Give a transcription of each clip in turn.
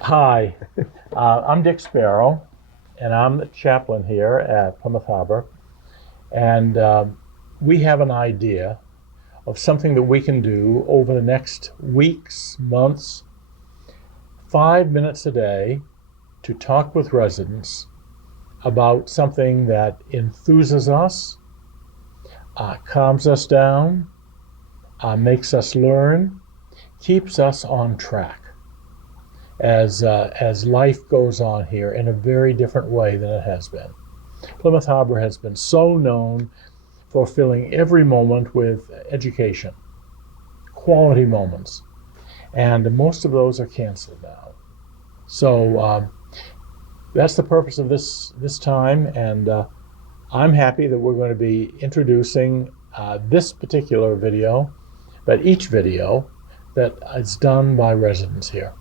Hi, I'm Dick Sparrow, and I'm the chaplain here at Plymouth Harbor. And we have an idea of something that we can do over the next weeks, months, 5 minutes a day to talk with residents about something that enthuses us, calms us down, makes us learn, keeps us on track as life goes on here in a very different way than it has been. Plymouth Harbor has been so known for filling every moment with education, quality moments, and most of those are canceled now. So that's the purpose of this time, and I'm happy that we're going to be introducing this particular video, but each video that is done by residents here.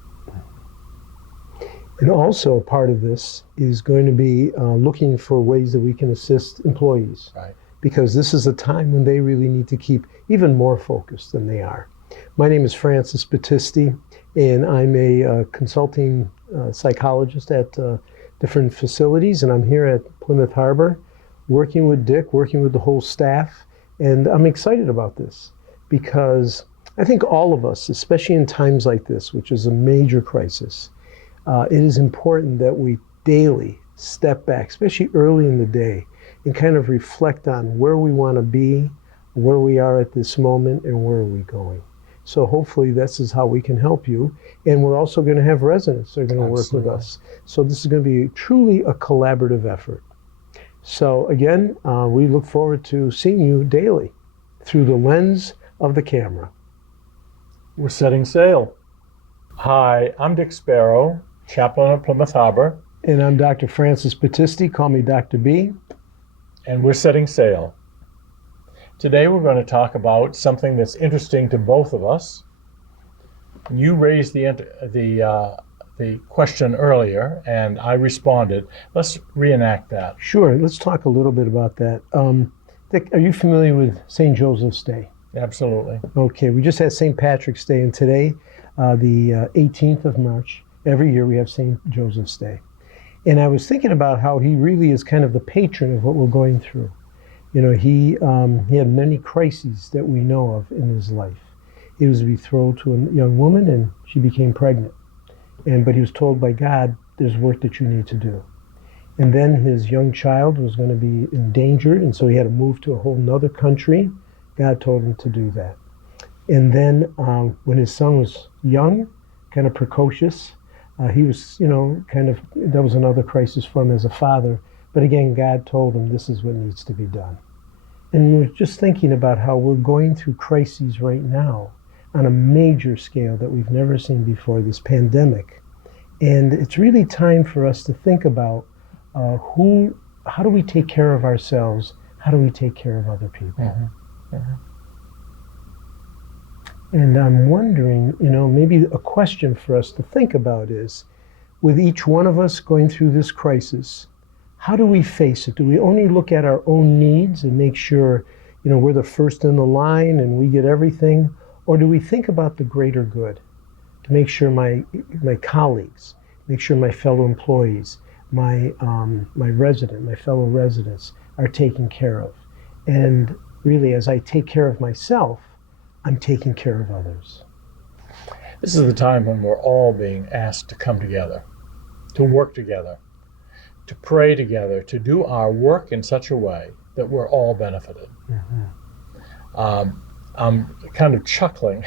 And also part of this is going to be looking for ways that we can assist employees. Right. Because this is a time when they really need to keep even more focused than they are. My name is Francis Battisti, and I'm a consulting psychologist at different facilities, and I'm here at Plymouth Harbor working with Dick, working with the whole staff, and I'm excited about this because I think all of us, especially in times like this, which is a major crisis, it is important that we daily step back, especially early in the day, and kind of reflect on where we want to be, where we are at this moment, and where are we going. So hopefully this is how we can help you. And we're also going to have residents that are going to work with us. So this is going to be truly a collaborative effort. So again, we look forward to seeing you daily through the lens of the camera. We're setting sail. Hi, I'm Dick Sparrow, chaplain at Plymouth Harbor. And I'm Dr. Francis Battisti, call me Dr. B. And we're setting sail. Today we're going to talk about something that's interesting to both of us. You raised the question earlier, and I responded. Let's reenact that. Sure, let's talk a little bit about that. Dick, are you familiar with St. Joseph's Day? Absolutely. Okay, we just had St. Patrick's Day, and today, the 18th of March, every year we have St. Joseph's Day. And I was thinking about how he really is kind of the patron of what we're going through. You know, he had many crises that we know of in his life. He was betrothed to a young woman, and she became pregnant. But he was told by God, there's work that you need to do. And then his young child was going to be endangered, and so he had to move to a whole nother country. God told him to do that. And then when his son was young, kind of precocious, he was, that was another crisis for him as a father. But again, God told him this is what needs to be done. And we're just thinking about how we're going through crises right now on a major scale that we've never seen before, this pandemic. And it's really time for us to think about how do we take care of ourselves? How do we take care of other people? Mm-hmm. Mm-hmm. And I'm wondering, maybe a question for us to think about is, with each one of us going through this crisis, how do we face it? Do we only look at our own needs and make sure, we're the first in the line and we get everything? Or do we think about the greater good to make sure my colleagues, make sure my fellow employees, my fellow residents are taken care of? And really, as I take care of myself, I'm taking care of others. This is the time when we're all being asked to come together, to work together, to pray together, to do our work in such a way that we're all benefited. Mm-hmm. I'm kind of chuckling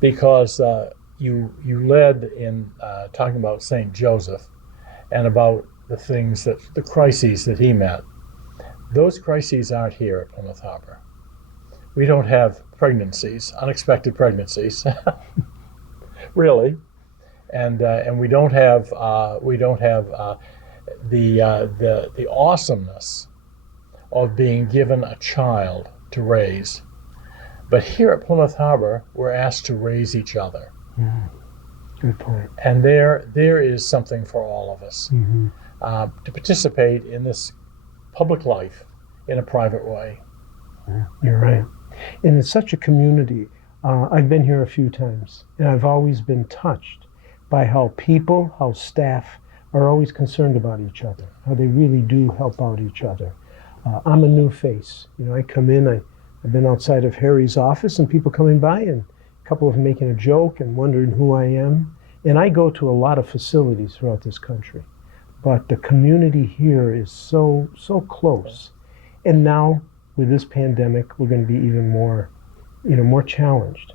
because you led in talking about St. Joseph and about the crises that he met. Those crises aren't here at Plymouth Harbor. We don't have pregnancies, unexpected pregnancies, really, and we don't have the awesomeness of being given a child to raise. But here at Plymouth Harbor, we're asked to raise each other. Mm, good point. And there is something for all of us mm-hmm. To participate in this public life in a private way. Yeah, you're right. And it's such a community. I've been here a few times, and I've always been touched by how people, how staff are always concerned about each other, how they really do help out each other. I'm a new face. You know, I come in, I've been outside of Harry's office and people coming by and a couple of them making a joke and wondering who I am. And I go to a lot of facilities throughout this country. But the community here is so close. And now with this pandemic, we're going to be even more, more challenged.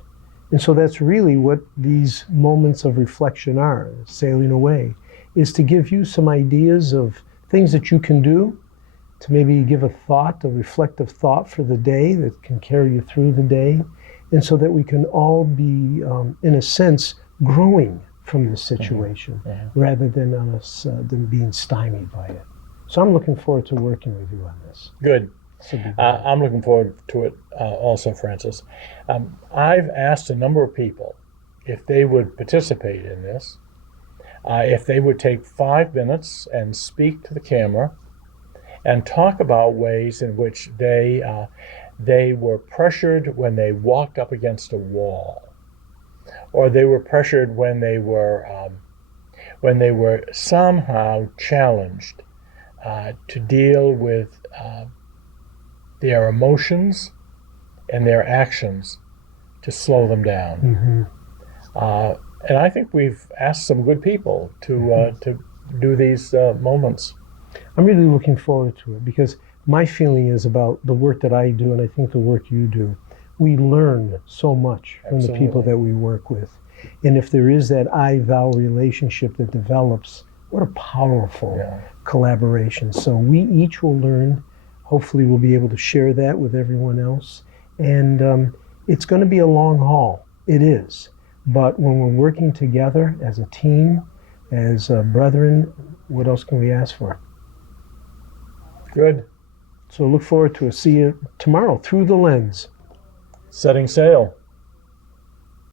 And so that's really what these moments of reflection are, sailing away, is to give you some ideas of things that you can do, to maybe give a thought, a reflective thought for the day that can carry you through the day, and so that we can all be, in a sense, growing from this situation, rather than on us than being stymied by it. So I'm looking forward to working with you on this. Good. I'm looking forward to it also, Francis. I've asked a number of people if they would participate in this, if they would take 5 minutes and speak to the camera and talk about ways in which they were pressured when they walked up against a wall, or they were pressured when they were somehow challenged to deal with their emotions and their actions, to slow them down. And I think we've asked some good people to do these moments. I'm really looking forward to it, because my feeling is about the work that I do, and I think the work you do, we learn so much from the people that we work with. And if there is that I-thou relationship that develops, what a powerful collaboration. So we each will learn. Hopefully we'll be able to share that with everyone else. And it's going to be a long haul. It is. But when we're working together as a team, as brethren, what else can we ask for? Good. So look forward to it. See you tomorrow through the lens. Setting sail.